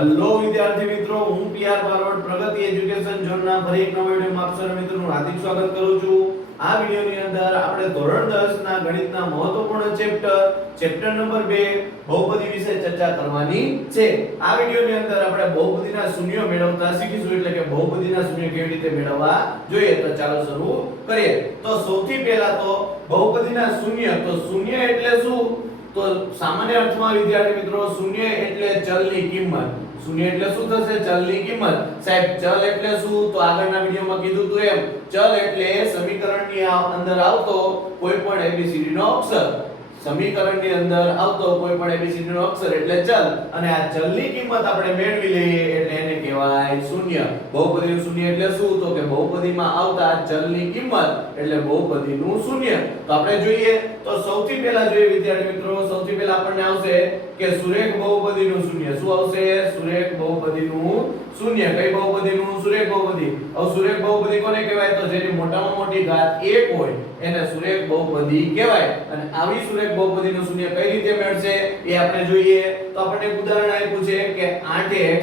Hello વિદ્યાર્થી મિત્રો. હું પીઆર બારોટ પ્રગતિ એજ્યુકેશન ઝોનના ફરી એક નવા વિડિયોમાં આપ સર્વ મિત્રોનું હાર્દિક સ્વાગત કરું છું. આ વિડિયોની અંદર આપણે ધોરણ 10 ના ગણિતના મહત્વપૂર્ણ ચેપ્ટર ચેપ્ટર નંબર 2 બહુપદી વિશે ચર્ચા કરવાની છે. આ વિડિયોની અંદર આપણે બહુપદીના શૂન્યો મેળવતા શીખીશું, એટલે કે બહુપદીના શૂન્યો કેવી રીતે મેળવવા જોઈએ. તો ચાલો શરૂ કરીએ. તો સૌથી પહેલા તો બહુપદીના શૂન્ય, તો શૂન્ય એટલે શું? તો સામાન્ય અર્થમાં વિદ્યાર્થી મિત્રો, શૂન્ય એટલે ચલની કિંમત. શૂન્ય એટલે શું થશે? ચલની કિંમત. સાહેબ, ચલ એટલે શું? તો આગળના વિડિયોમાં કીધું હતું એમ. ચલ એટલે સમીકરણની અંદર આવતો કોઈ પણ એબીસીડી નો અક્ષર. સમીકરણની અંદર આવતો કોઈ પણ એબીસીડી નો અક્ષર એટલે ચલ. અને આ ચલની કિંમત આપણે મેળવી લઈએ એટલે એને કહેવાય શૂન્ય. બહુપદીનું શૂન્ય એટલે શું? તો કે બહુપદીમાં આવતા ચલની કિંમત એટલે બહુપદીનું શૂન્ય. તો આપણે જોઈએ તો સૌથી પહેલા જોઈએ વિદ્યાર્થી મિત્રો, સૌથી પહેલા આપણને આવશે કે સુરેખ બહુપદીનું શૂન્ય. શું આવશે? સુરેખ બહુપદીનું શૂન્ય. કઈ બહુપદીનું? સુરેખ બહુપદી. હવે સુરેખ બહુપદી કોને કહેવાય? તો જેની મોટામાં મોટી ઘાત 1 હોય, એને સુરેખ બહુપદી કહેવાય. અને આવી સુરેખ બહુપદીનું શૂન્ય કઈ રીતે મેળવશે એ આપણે જોઈએ. તો આપણને એક ઉદાહરણ આપ્યું છે કે 8x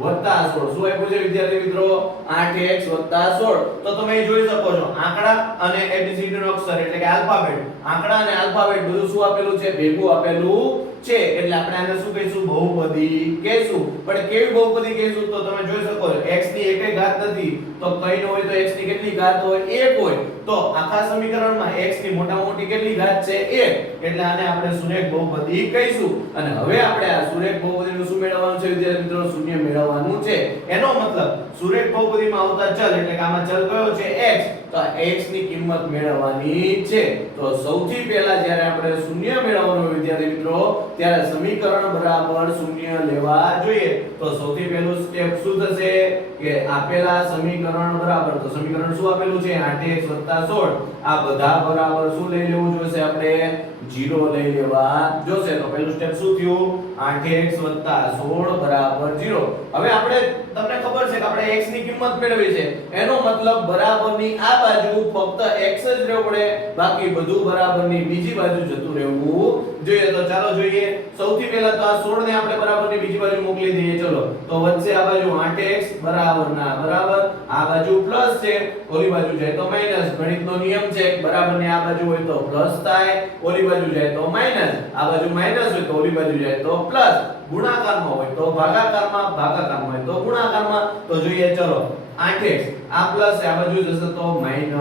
વત્તા 16 શું આપ્યું છે, વિદ્યાર્થી મિત્રો? 8x વત્તા 16 તો તમે જોઈ શકો છો. આંકડા અને એબીસીડી નો અક્ષર, એટલે કે આલ્ફાબેટ. આંકડા અને આલ્ફાબેટ બધું શું આપેલું છે? ભેગું આપેલું છે. એટલે આપણે આને શું કહીશું? બહુપદી કહીશું. પણ કેવી બહુપદી કહીશું તો તમે જોઈ શકો છો. X ની એકે ઘાત નથી. તો કઈ ન હોય તો x ની કેટલી ઘાત હોય? 1 હોય. તો આખા સમીકરણમાં x ની મોટા મોટી કેટલી ઘાત છે? 1 એટલે આને આપણે સુરેખ બહુપદી કહીશું. અને હવે આપણે આ સુરેખ બહુપદીનું શું મેળવવાનું છે, વિદ્યાર્થી મિત્રો? શૂન્ય મેળવવાનું. છે. એનો મતલબ સુરેખ બહુપદીમાં આવતા ચલ એટલે કે આમાં ચલ કયો છે? X તો x ની કિંમત મેળવવાની છે. તો સૌથી પહેલા જ્યારે આપણે શૂન્ય મેળવવાનો વિદ્યાર્થી મિત્રો, ત્યારે સમીકરણ બરાબર શૂન્ય લેવા જોઈએ. તો સૌથી પહેલું સ્ટેપ શું થશે? કે આપેલા સમીકરણ બરાબર, તો સમીકરણ શું આપેલું છે? 8x 16 આ બધા બરાબર શું લઈ લેવું જોઈશે આપણે? 0 લઈ લેવા. જોશે તો પહેલું સ્ટેપ શું થયું? 8x 16 બરાબર 0 હવે આપણે, તમને ખબર છે કે આપણે x ની કિંમત મેળવી છે. એનો મતલબ બરાબરની આ બાજુ ફક્ત x જ રહેવું પડે. બાકી બધું બરાબરની બીજી બાજુ જતું રહેવું જોઈએ. તો ચાલો જોઈએ. સૌથી પહેલા તો આ 16 ને આપણે બરાબરની બીજી બાજુ મોકલી દઈએ. ચલો. તો વચ્ચે આ બાજુ 8x બરાબર ના, બરાબર. આ બાજુ પ્લસ છે. ઓલી બાજુ જાય તો માઇનસ ગણિતનો નિયમ છે. બરાબરની આ બાજુ હોય તો પ્લસ થાય. ઓલી બાજુ જાય તો માઇનસ આ બાજુ માઇનસ હોય તો ઓલી બાજુ જાય તો પ્લસ ગુણાકારમાં હોય તો ભાગાકારમાં ભાગાકારમાં હોય તો ગુણાકારમાં. તો જોઈએ, ચલો. 8x આ પ્લસ આ બાજુ જશે તો માઇનસ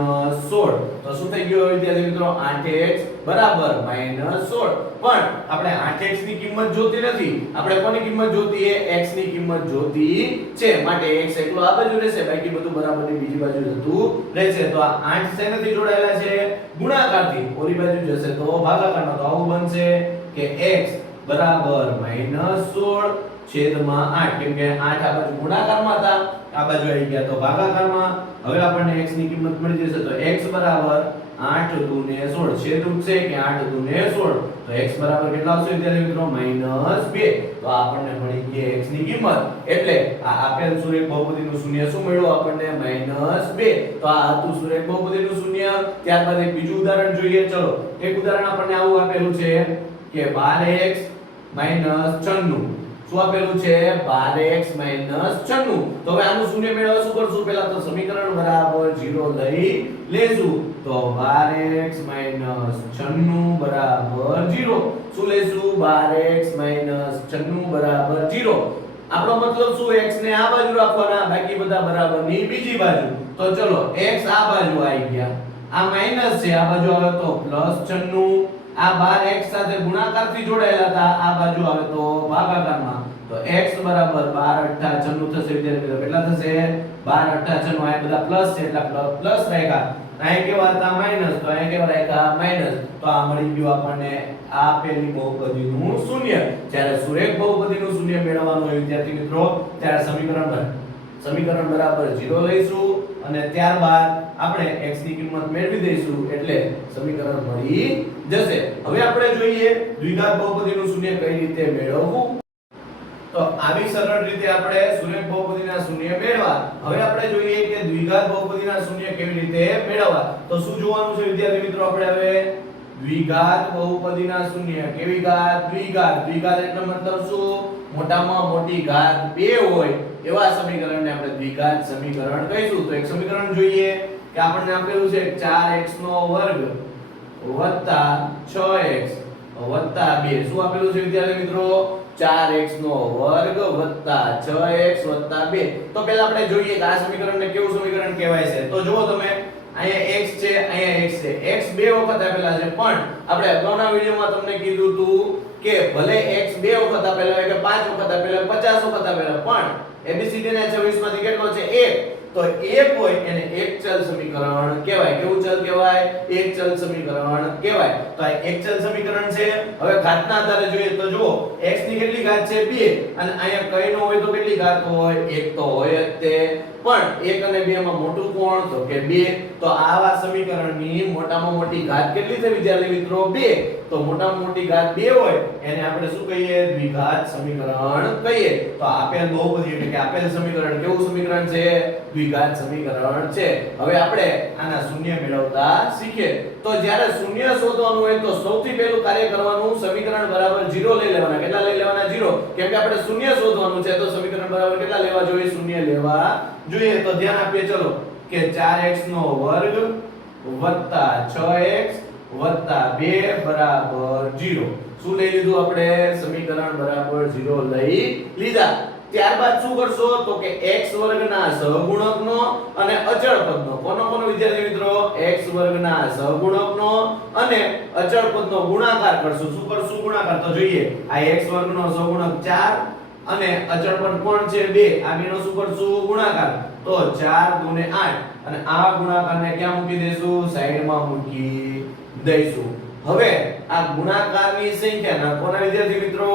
16 તો શું થઈ ગયું વિદ્યાર્થી મિત્રો? 8x બરાબર માઇનસ 16 પણ આપણે 8x ની કિંમત જોતી નથી. આપણે કોની કિંમત જોતી? એ x ની કિંમત જોતી છે. માટે x એકલો આ બાજુ રહેશે. બાકી બધું બરાબરની બીજી બાજુ જતું રહેશે. તો આ 8 શેનાથી જોડાયેલા છે? ગુણાકારથી. ઓલી બાજુ જશે તો ભાગાકારમાં તો આવું બનશે કે x બરાબર -16 છેદમાં 8 કેમ કે 8 આ બાજુ ગુણાકારમાં હતા. આ બાજુ આવી ગયા. તો ભાગાકારમાં હવે આપણને x ની કિંમત મળી જશે તો x બરાબર 8 દુને 16 છેદરૂપ છે કે 8 દુને 16 તો x બરાબર કેટલા આવશે વિદ્યાર્થી મિત્રો? -2 તો આપણને મળી ગઈ x ની કિંમત. એટલે આ આપેલ સુરેખ બહુપદીનું શૂન્ય શું મળ્યું આપણને? -2 તો આ હતું સુરેખ બહુપદીનું શૂન્ય. ત્યારબાદ એક બીજું ઉદાહરણ જોઈએ. ચલો, એક ઉદાહરણ આપણને આવું આપેલું છે કે 12x 96 શું આપેલું છે? 12x 96 તો હવે આનું શૂન્ય મેળવવા શું કરશું? પહેલા તો સમીકરણ બરાબર 0 લઈ લેશું. તો 12x 96 બરાબર 0 શું લેશું? 12x 96 બરાબર 0 આપણો મતલબ શું? x ને આ બાજુ રાખવાના, બાકી બધા બરાબરની બીજી બાજુ. તો ચલો x આ બાજુ આવી ગયા. આ માઇનસ છે, આ બાજુ આવે તો પ્લસ 96 આ 12x સાથે ગુણાકારથી જોડાયેલા હતા. આ બાજુ આવે તો ભાગાકારમાં તો x બરાબર 12 અઠ્ઠા 96 થશે વિદ્યાર્થી મિત્રો. કેટલા થશે? 12 અઠ્ઠા 96 આ બધા પ્લસ છે એટલે પ્લસ રાખ્યા. અહીં કેવા હતા? માઇનસ તો અહીં કેવા રાખ્યા? માઇનસ તો આ મળી ગયું આપણને આ આપેલી બહુપદીનું શૂન્ય. જ્યારે સુરેખ બહુપદીનું શૂન્ય મેળવવાનું હોય વિદ્યાર્થી મિત્રો, ત્યારે સમીકરણ સમીકરણ બરાબર 0 લઈશું અને ત્યારબાદ આપણે x ની કિંમત મેળવી દઈશું એટલે સમીકરણ મળી જશે. હવે આપણે જોઈએ દ્વિઘાત બહુપદીનું શૂન્ય કઈ રીતે મેળવવું? તો આવી સરળ રીતે આપણે સુરેખ બહુપદીના શૂન્ય મેળવવા હવે આપણે જોઈએ કે દ્વિઘાત બહુપદીના શૂન્ય કેવી રીતે મેળવવા. તો શું જોવાનું છે વિદ્યાર્થી મિત્રો આપણે હવે? દ્વિઘાત બહુપદીના શૂન્ય. કેવી ઘાત? દ્વિઘાત. દ્વિઘાત એટલે મતલબ શું? મોટામાં મોટી ઘાત 2 હોય. એવા સમીકરણને આપણે દ્વિઘાત સમીકરણ કહીશું. તો એક સમીકરણ જોઈએ. કે આપણને આપેલું છે 4x નો વર્ગ વત્તા 6x વત્તા 2 શું આપેલું છે વિદ્યાર્થી મિત્રો? 4x નો વર્ગ વત્તા 6x વત્તા 2 તો પહેલા આપણે જોઈએ કે આ સમીકરણને કેવું સમીકરણ કહેવાય છે. તો જુઓ તમે, અહીંયા x છે, અહીંયા x છે. x બે વખત આપેલા છે. પણ આપણે અગાઉના વિડિયોમાં તમને કીધું હતું કે ભલે x બે વખત આપેલા હોય કે પાંચ વખત આપેલા હોય 50 વખત આપેલા પણ ABCD ના 26 માંથી કેટલો છે? 1 તો એક હોય એને એક ચલ સમીકરણ કહેવાય. કેવું ચલ કહેવાય? એક ચલ સમીકરણ કહેવાય. તો આ એક ચલ સમીકરણ છે. હવે ઘાતના આધારે જોઈએ તો જુઓ, x ની કેટલી ઘાત છે? 2 અને અહીંયા કઈ નો હોય તો કેટલી ઘાત હોય? એક તો હોય જ તે. પણ એક અને બે માં મોટું કોણ? તો કે 2 તો આવા સમીકરણની મોટામાં મોટી ઘાત કેટલી છે વિદ્યાર્થી મિત્રો? 2 તો મોટામાં મોટી ઘાત બે હોય, એને આપણે શું કહીએ? દ્વિઘાત સમીકરણ કહીએ. તો આપેલ બહુપદી એટલે કે આપેલ સમીકરણ કેવું સમીકરણ છે? દ્વિઘાત સમીકરણ છે. હવે આપણે આના શૂન્ય મેળવતા શીખીએ. તો જ્યારે શૂન્ય શોધવાનું હોય, તો સૌથી પહેલું કાર્ય કરવાનું સમીકરણ બરાબર 0 લઈ લેવાના. કેટલા લઈ લેવાના? 0 કેમ કે આપણે શૂન્ય શોધવાનું છે, તો સમીકરણ બરાબર કેટલા લેવા જોઈએ? શૂન્ય લેવા જોઈએ. તો ધ્યાન આપીએ, ચલો, કે 4x નો વર્ગ વત્તા 6x વત્તા બે બરાબર જીરો. શું લઈ લીધું આપણે? સમીકરણ બરાબર 0 લઈ લીધા. ત્યારબાદ શું કરશો? તો કે x વર્ગના સહગુણકનો અને અચળ કોનો કોનો વિદ્યાર્થી મિત્રો? x વર્ગના સહગુણકનો અને અચળ ગુણાકાર કરશું. શું ગુણાકાર. તો જોઈએ. આ x વર્ગનો સહગુણક 4 અને અચળ કોણ છે? 2 આ બેનો શું ગુણાકાર. તો 4 દુને 8 અને આ ગુણાકારને ક્યાં મૂકી દઈશું સાઈડમાં મૂકી દઈશું. હવે આ ગુણાકારની સંખ્યા ના કોના વિદ્યાર્થી મિત્રો,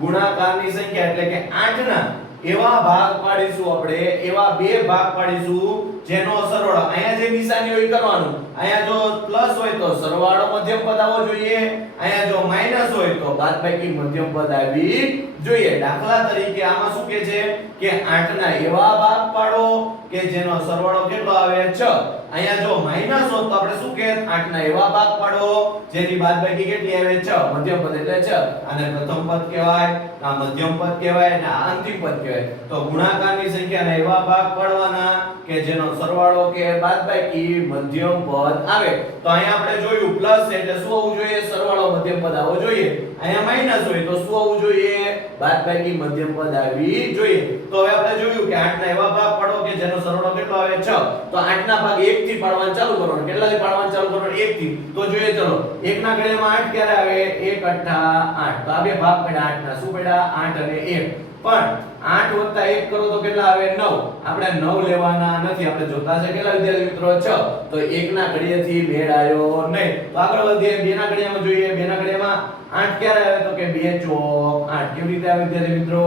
ગુણાકારની સંખ્યા એટલે કે 8 ના એવા ભાગ પાડીશું આપણે, એવા બે ભાગ પાડીશું જેનો સરવાળો અહીંયા જે નિશાની હોય કરવાનું. અહીંયા જો પ્લસ હોય તો સરવાળો મધ્યમ પદ આવવો જોઈએ. અહીંયા જો માઇનસ હોય તો બાદબાકી મધ્યમ પદ આવી જોઈએ. દાખલા તરીકે આમાં શું કે છે કે 8 ના એવા ભાગ પાડો કે જેનો સરવાળો કેટલો આવે? 6 અહીંયા જો માઇનસ હોત તો આપણે શું કે 8 ના એવા ભાગ પાડો જેની બાદબાકી કેટલી આવે? 6 મધ્યમ પદ એટલે 6 અને પ્રથમ પદ કહેવાય, આ મધ્યમ પદ કહેવાય અને આ અંતિમ પદ કહેવાય. તો ગુણાકારની સંખ્યાના એવા ભાગ પાડવાના કે જેનો સરવાળો કે બાદબાકી મધ્યમ પદ આવે. તો અહીંયા આપણે જોયું પ્લસ એટલે શું આવવું જોઈએ? સરવાળો મધ્યમ પદ આવવો જોઈએ. અહીંયા માઇનસ હોય તો શું આવવું જોઈએ? બાદબાકી મધ્યમ પદ આવી જોઈએ. તો હવે આપણે જોયું કે 8 ના એવા ભાગ પાડો કે જેનો સરવાળો કેટલો આવે? 6 તો 8 ના ભાગ 1 થી પાડવાનું ચાલુ કરવાનું કેટલાથી પાડવાનું ચાલુ કરવાનું 1 થી તો જોઈએ ચલો 1 ના ઘડિયામાં 8 ક્યારે આવે? 1 અઠ્ઠા 8 તો આ બે ભાગ પડ્યા 8 ના શું પડ્યા? 8 અને 1 પણ 8 વત્તા 1 કરો તો કેટલા આવે? 9 આપણે 9 લેવાના નથી. આપણે જોતા છે કેટલા વિદ્યાર્થી મિત્રો? 6 તો 1 ના ઘડિયાથી મેળ આવ્યો નહીં. તો આગળ વધીએ. બે ના ઘડિયામાં જોઈએ. બે ના ઘડિયામાં 8 ક્યારે આવે? તો કે 2 ચોક 8 કેવી રીતે આવે વિદ્યાર્થી મિત્રો?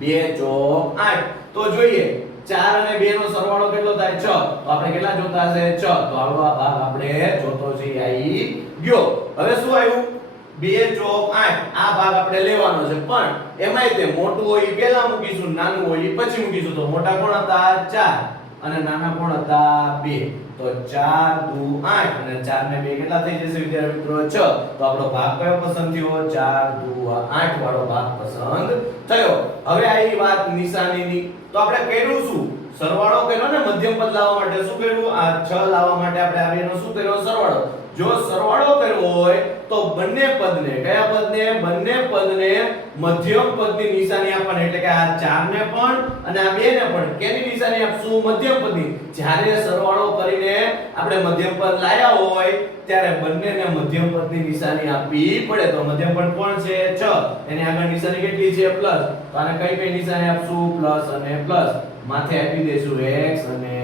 2 ચોક 8 તો જોઈએ. 4 અને 2 નો સરવાળો કેટલો થાય? 6 તો આપણે કેટલા જોતા છે. 6 તો આવડો આ ભાગ આપણે જોતો છે આવી ગયો. હવે શું આવ્યું? 2 ચોક 8 આ ભાગ આપણે લેવાનો છે. પણ એમાંય તે મોટું હોય એ પહેલા મૂકીશું, નાનું હોય એ પછી મૂકીશું. તો મોટા કોણ હતા? 4 અને નાના કોણ હતા? 2 તો 4 દુ 8 અને 4 ને 2 કેટલા થઈ જશે વિદ્યાર્થી મિત્રો? 6 તો આપણો ભાગ કયો પસંદ થયો? 4 દુ 8 વાળો ભાગ પસંદ થયો. હવે આવી વાત નિશાનીની. તો આપણે કર્યું શું? સરવાળો કર્યો ને મધ્યમ પદ લાવવા માટે શું કર્યું? આ 6 લાવવા માટે આપણે આ બેનો શું કર્યો? સરવાળો. જો સરવાળો કર્યો હોય, તો બંને પદને, કયા પદને? બંને પદને મધ્યમ પદની નિશાની આપવાની, એટલે કે આ 4 ને પણ અને આ 2 ને પણ. કેની નિશાની આપશું? મધ્યમ પદની. જ્યારે સરવાળો કરીને આપણે મધ્યમ પદ લાયા હોય, ત્યારે બંનેને મધ્યમ પદની નિશાની આપવી પડે. તો મધ્યમ પદ કોણ છે? 6 એની આગળ નિશાની કેટલી છે? પ્લસ. તો આને કઈ કઈ નિશાની આપશું? પ્લસ અને પ્લસ. માથે આપી દઈશું x અને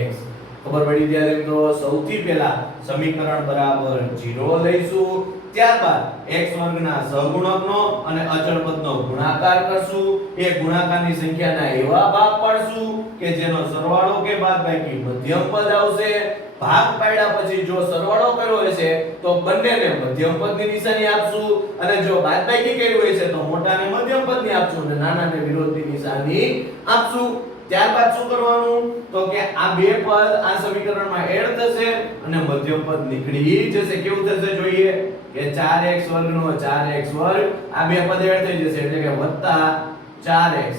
x. ખબર પડી ત્યારે મિત્રો સૌથી પહેલા સમીકરણ બરાબર 0 લઈશું. ત્યારબાદ x વર્ગના સહગુણકનો અને અચળ પદનો ગુણાકાર કરશું. એ ગુણાકારની સંખ્યાના એવા ભાગ પાડશું કે જેનો સરવાળો કે બાદબાકી મધ્યમ પદ આવશે. ભાગ પાડ્યા પછી જો સરવાળો કર્યો હશે તો બંનેને મધ્યમ પદની નિશાની આપશું. અને જો બાદબાકી કર્યું હશે તો મોટાને મધ્યમ પદની આપશું અને નાનાને વિરોધની નિશાની આપશું. ત્યારબાદ શું કરવાનું? તો કે આ બે પદ આ સમીકરણમાં એડ થશે અને મધ્યમ પદ નીકળી જશે. કેવું થશે જોઈએ? કે 4x વર્ગનો 4x વર્ગ આ બે પદ એડ થઈ જશે. એટલે કે વત્તા 4x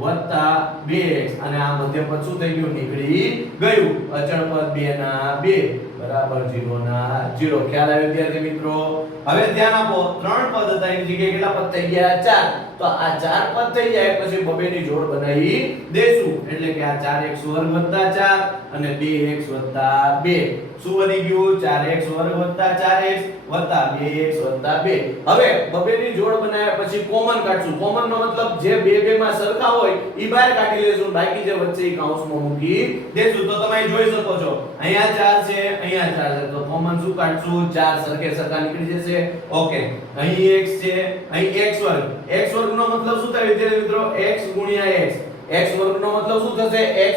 વત્તા 2x અને આ મધ્યમ પદ શું થઈ ગયું? નીકળી ગયું. અચળ પદ 2 ના 2 બરાબર 0 ના 0 ખ્યાલ આવ્યો વિદ્યાર્થી મિત્રો? હવે ધ્યાન આપો. ત્રણ પદ હતા. એની જગ્યાએ કેટલા પદ થઈ ગયા? ચાર. તો આ ચાર પદ થઈ જાય, પછી બબેની જોડ બનાવી દેશું. એટલે કે આ 4x વર્ગ વત્તા ચાર અને બે એક વત્તા બે. શું બની ગયું? 4x વર્ગ વત્તા ચાર એક વત્તા બે એક વત્તા બે. હવે બબેની જોડ બનાવ્યા પછી કોમન કાઢશું. કોમન નો મતલબ જે બે બે માં સરખા હોય, ઈ બહાર કાઢી લેશું. બાકી જે વચ્ચે ઈ કૌંસમાં મૂકી દેશું. તો તમે જોઈ શકો છો. અહીંયા ચાર છે, અહીંયા ચાર છે. તો કોમન શું કાઢશું? ચાર સરખે સરખા નીકળી જશે. ઓકે. અહીં એક્સ છે, અહીં એક્સ વર્ગ એક્સ વર્ગ નો મતલબ શું થાય વિદ્યાર્થી મિત્રો? x x. x વર્ગનો મતલબ શું થશે? x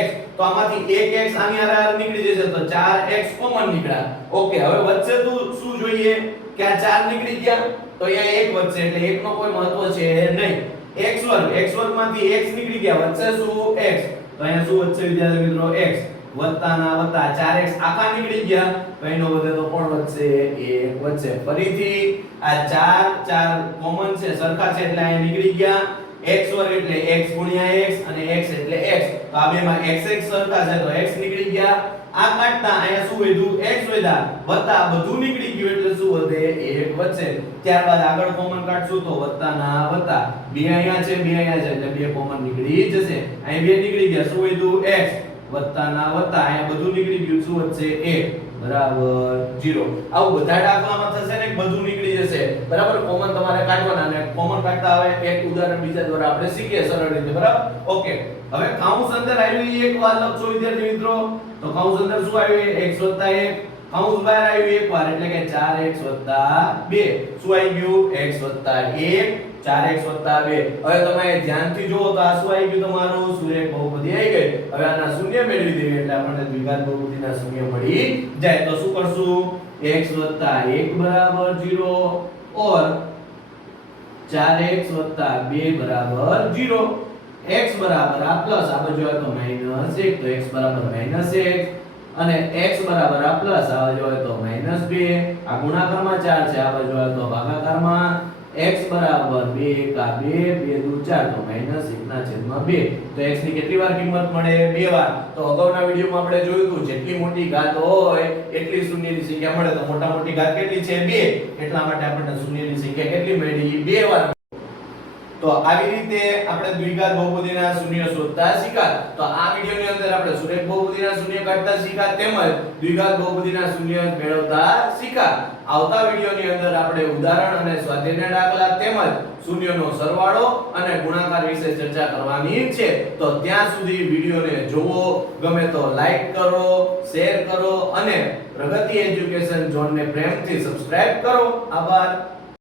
x. તો આમાંથી 1x આની હારે નીકળી જશે, તો 4x કોમન નીકળ્યા. ઓકે, હવે વચ્ચે તો શું જોઈએ? કે આ 4 નીકળી ગયા? તો અહીંયા 1 વચ્ચે, એટલે 1 નો કોઈ મહત્વ છે નહીં. x વર્ગ, x વર્ગમાંથી x નીકળી ગયા. વચ્ચે શું? x. તો અહીંયા શું વચ્ચે વિદ્યાર્થી મિત્રો? x. વત્તા ના વત્તા 4x આખા નીકળી ગયા. તો એનો વધે તો કોણ વધશે? 1 વધશે. ફરીથી આ 4 4 કોમન છે, સરખા છે એટલે અહીંયા નીકળી ગયા. x વર્ગ એટલે x x અને x એટલે x તો આ બેમાં x x સરખા છે, તો x નીકળી ગયા. આ કાઢતા અહીંયા શું વધ્યું? x વધ્યા. વત્તા બધું નીકળી ગયું એટલે શું વધે? 1 વધશે. ત્યારબાદ આગળ કોમન કાઢશું તો વત્તાના વત્તા. બે અહીંયા છે, બે અહીંયા છે, એટલે બે કોમન નીકળી જશે. અહીં બે નીકળી ગયા. શું વધ્યું? x વત્તા ના વત્તા અહીંયા બધું નીકળી ગયું. શું વધશે? 1 બરાબર. 0 આવું બધા દાખલામાં થશે ને બધું નીકળી જશે. બરાબર? કોમન તમારે કાઢવાના અને કોમન કાઢતા હવે એક ઉદાહરણ બીજા દ્વારા આપણે શીખીએ સરળ રીતે. બરાબર? ઓકે હવે કૌંસ અંદર આવ્યું એક વાર લખજો વિદ્યાર્થી મિત્રો. તો કૌંસ અંદર શું આવ્યું 1 1 કૌંસ બહાર આવ્યું એક વાર, એટલે કે 4x 2 શું આવી ગયું? x 1 4x 2 હવે તમે ધ્યાનથી જુઓ તો આ શું આવી ગયું તમારું? સુરેખ બહુપદી આવી ગઈ. હવે આના શૂન્ય મેળવી દેવી, એટલે આપણને દ્વિઘાત બહુપદીના શૂન્ય મળી જાય. તો શું કરશું? x 1 બરાબર 0 ઓર 4x 2 બરાબર 0 x બરાબર આ પ્લસ, આ બાજુ આવે તો માઇનસ 1 તો x બરાબર માઇનસ 1 અને x બરાબર આ પ્લસ આ બાજુ આવે તો માઇનસ 2 આ ગુણાકારમાં 4 છે, આ બાજુ આવે તો ભાગાકારમાં x બરાબર 2 કા 2 2 દુ 4 તો માઇનસ 1 ના છેદમાં 2 તો x ની કેટલી વાર કિંમત મળે? બે વાર. તો અગાઉના વિડિયોમાં આપણે જોયું હતું, જેટલી મોટી ઘાત હોય, એટલી શૂન્યની સંખ્યા મળે. તો મોટા મોટી ઘાત કેટલી છે? 2 એટલા માટે આપણને શૂન્યની સંખ્યા કેટલી મળી? બે વાર તો આવી રીતે આપણે દ્વિઘાત બહુપદીના શૂન્ય શોધતા શીખ્યા. તો આ વિડિયોની અંદર આપણે સુરેખ બહુપદીના શૂન્ય કાઢતા શીખ્યા તેમજ દ્વિઘાત બહુપદીના શૂન્ય મેળવતા શીખ્યા. આવતા વિડિયોની અંદર આપણે ઉદાહરણ અને સ્વાધ્યાયના દાખલા તેમજ શૂન્યનો સરવાળો અને ગુણાકાર વિશે ચર્ચા કરવાની છે. તો ત્યાં સુધી વિડિયોને જોવો ગમે તો લાઈક કરો, શેર કરો અને પ્રગતિ એજ્યુકેશન ઝોનને પ્રેમથી સબસ્ક્રાઇબ કરો. આભાર.